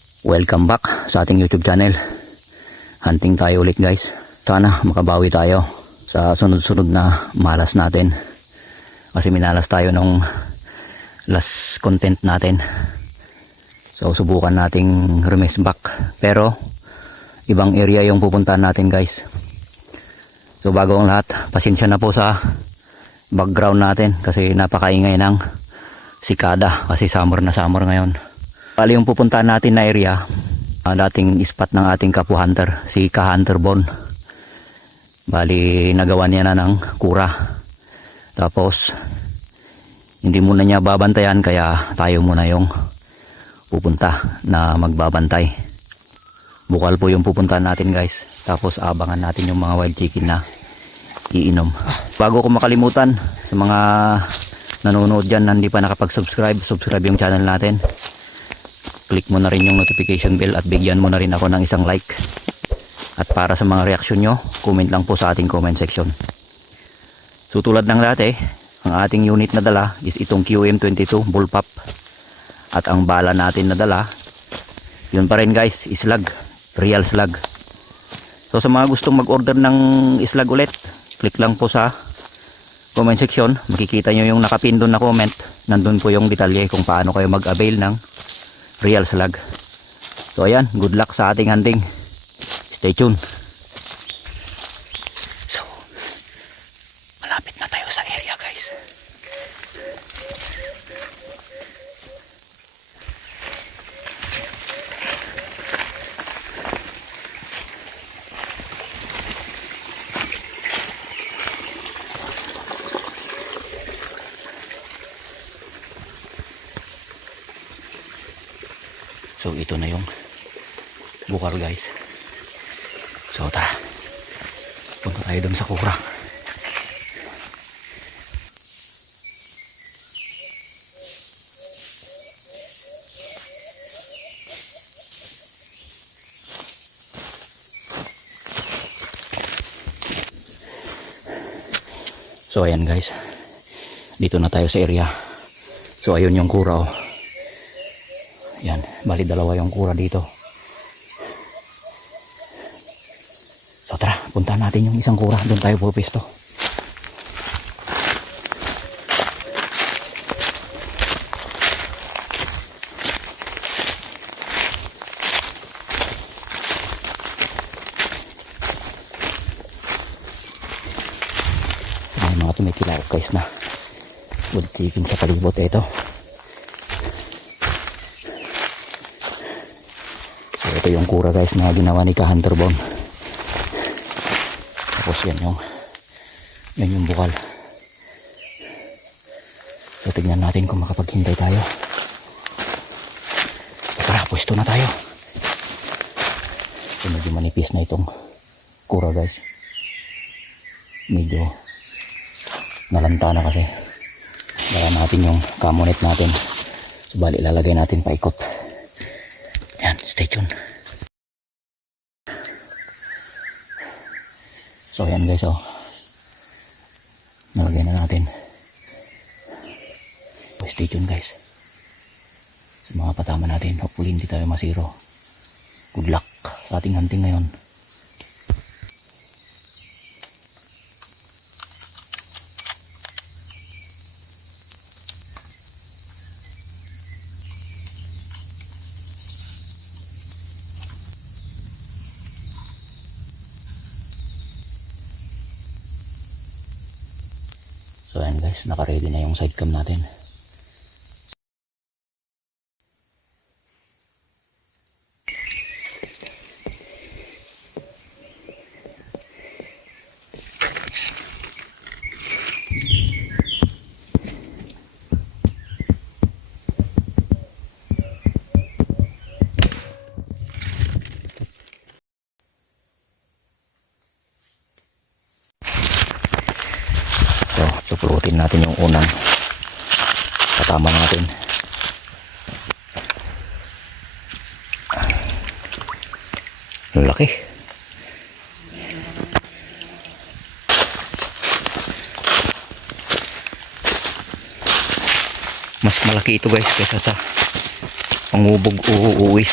Welcome back sa ating YouTube channel. Hunting tayo ulit guys. Sana makabawi tayo sa sunod-sunod na malas natin. Kasi minalas tayo nung last content natin. So subukan nating remes back. Pero ibang area yung pupuntahan natin guys. So bago ang lahat, pasensya na po sa background natin kasi napakaingay ng sikada kasi summer na summer ngayon. Bali yung pupuntahan natin na area, dating spot ng ating kapwa hunter, si Ka-Hunter Bon. Bali nagawa niya na ng kura. Tapos hindi muna niya babantayan kaya tayo muna yung pupunta na magbabantay. Bukal po yung pupuntahan natin guys. Tapos abangan natin yung mga wild chicken na iinom. Bago ko makalimutan, sa mga nanonood dyan na hindi pa nakapag-subscribe, subscribe yung channel natin. Click mo na rin yung notification bell at bigyan mo na rin ako ng isang like. At para sa mga reaksyon nyo, comment lang po sa ating comment section. So tulad ng dati, ang ating unit na dala is itong QM22 bullpup. At ang bala natin na dala, yun pa rin guys, slug, real slug. So sa mga gustong mag-order ng slug ulit, click lang po sa comment section. Makikita nyo yung nakapin doon na comment. Nandun po yung detalye kung paano kayo mag-avail ng real slug. So ayan, good luck sa ating hunting. Stay tuned. So malapit na tayo sa area guys. So ito na yung bukal guys. So tara, punta tayo dun sa kura. So ayan guys, dito na tayo sa area. So ayun yung kura oh. Yan, bali dalawa yung kura dito. So tara, puntahan natin yung isang kura. Doon tayo pupesto. May mga tumitilao guys na good chicken sa palibot ito. Ito yung kura guys na ginawa ni Ka-Hunter Bon. Tapos yan yung bukal. So tignan natin kung makapaghintay tayo. Tara, pwesto na tayo. So medyo manipis na itong kura guys. Medyo nalanta na kasi. Dala natin yung camonet natin. So bali ilalagay natin paikot. Yan, stay tuned. So ayan guys oh. Nalagay na natin. So, stay tuned guys. Sa mga patama natin, hopefully hindi tayo masiro. Good luck sa ating hunting ngayon. So ayan guys, naka-ready na yung side cam natin. So, tupurutin natin yung unang patama natin. Laki. Mas malaki ito guys kaysa sa pangubog o uwis.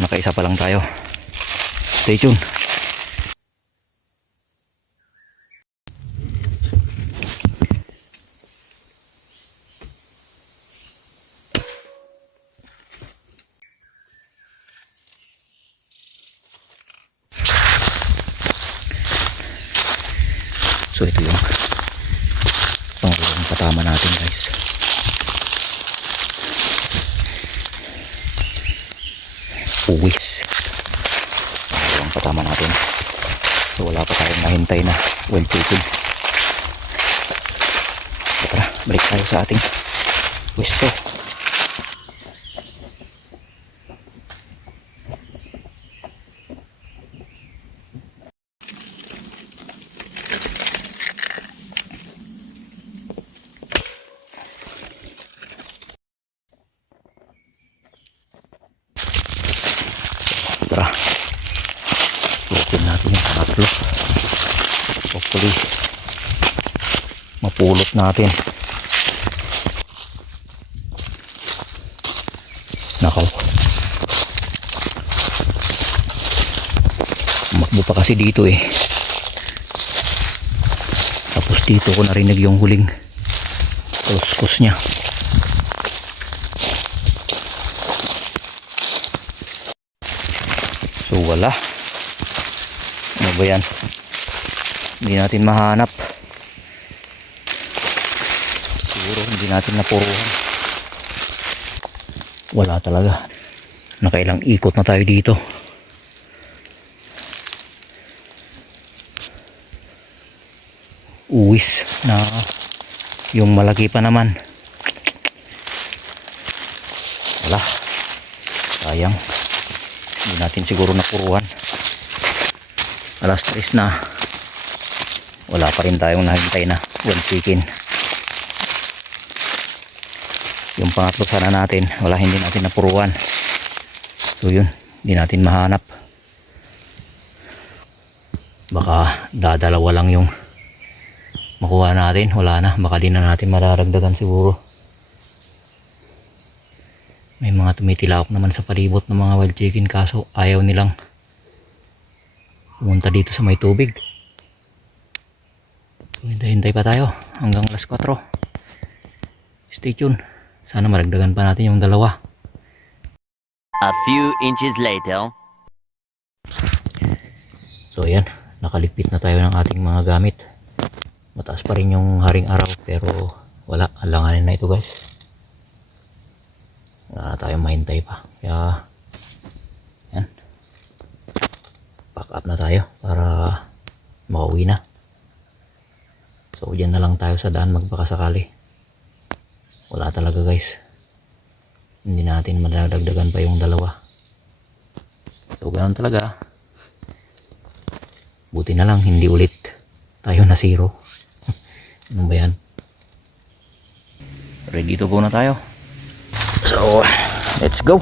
nakaisa pa lang tayo. Stay tuned. So ito yung pangalawang patama natin guys. Uwis. Pangalawang patama natin. So wala pa tayong nahintay na well taken. So tara, balik tayo sa ating pwesto. Tara, suotin natin yung pangatlo. Hopefully mapulot natin. Nakaw, umakbo pa kasi dito eh. Tapos dito ko narinig yung huling kuskus niya. So wala. Ano ba yan? Hindi natin mahanap. Siguro hindi natin napuruhan. Wala talaga. Nakailang ikot na tayo dito. Uwis na yung malaki pa naman. Wala. Sayang. Hindi natin siguro napuruhan. Alas 3 na. Wala pa rin tayong nahintay na well taken. Yung pangatlo sana natin, wala, hindi natin napuruhan. So yun, hindi natin mahanap. Baka dadalawa lang yung makuha natin. Wala na, baka di na natin mararagdagan siguro. May mga tumitilaok naman sa palibot ng mga wild chicken, kaso ayaw nilang pumunta dito sa may tubig. So hintay pa tayo hanggang alas 4. Stay tuned. Sana maragdagan pa natin yung dalawa. A few inches later. So ayan, nakaligpit na tayo ng ating mga gamit. Mataas pa rin yung haring araw pero wala, alanganin na ito guys. Wala na tayong mahintay pa. Kaya yan, pack up na tayo para makauwi na. So dyan na lang tayo sa daan magpakasakali. Wala talaga guys. Hindi natin madadagdagan pa yung dalawa. So ganoon talaga. Buti na lang hindi ulit tayo na zero. Ano ba yan? Ready to go na tayo. So let's go.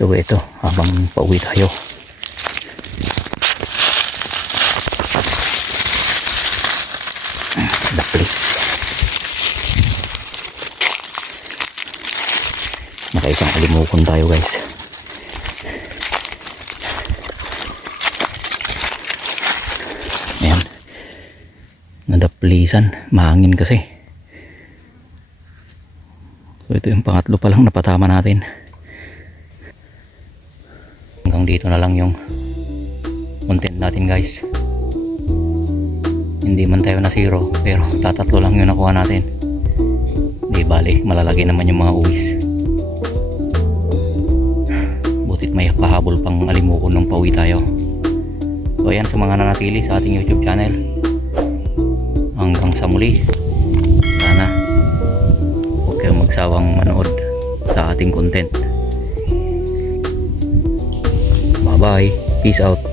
So ito, habang pauwi tayo, the place. Nakaisang alimukon tayo guys. Ayan, nadaplisan, mahangin kasi. So ito yung pangatlo pa lang napatama natin. Hanggang dito na lang yung content natin guys. Hindi man tayo na zero pero tatatlo lang yung nakuha natin. Di bali, malalagay naman yung mga uwis. Butit may pahabol pang alimukon nung pauwi tayo. So ayan, sa mga nanatili sa ating YouTube channel, hanggang sa muli. Sana huwag kayong magsawang manood sa ating content. Bye bye, peace out.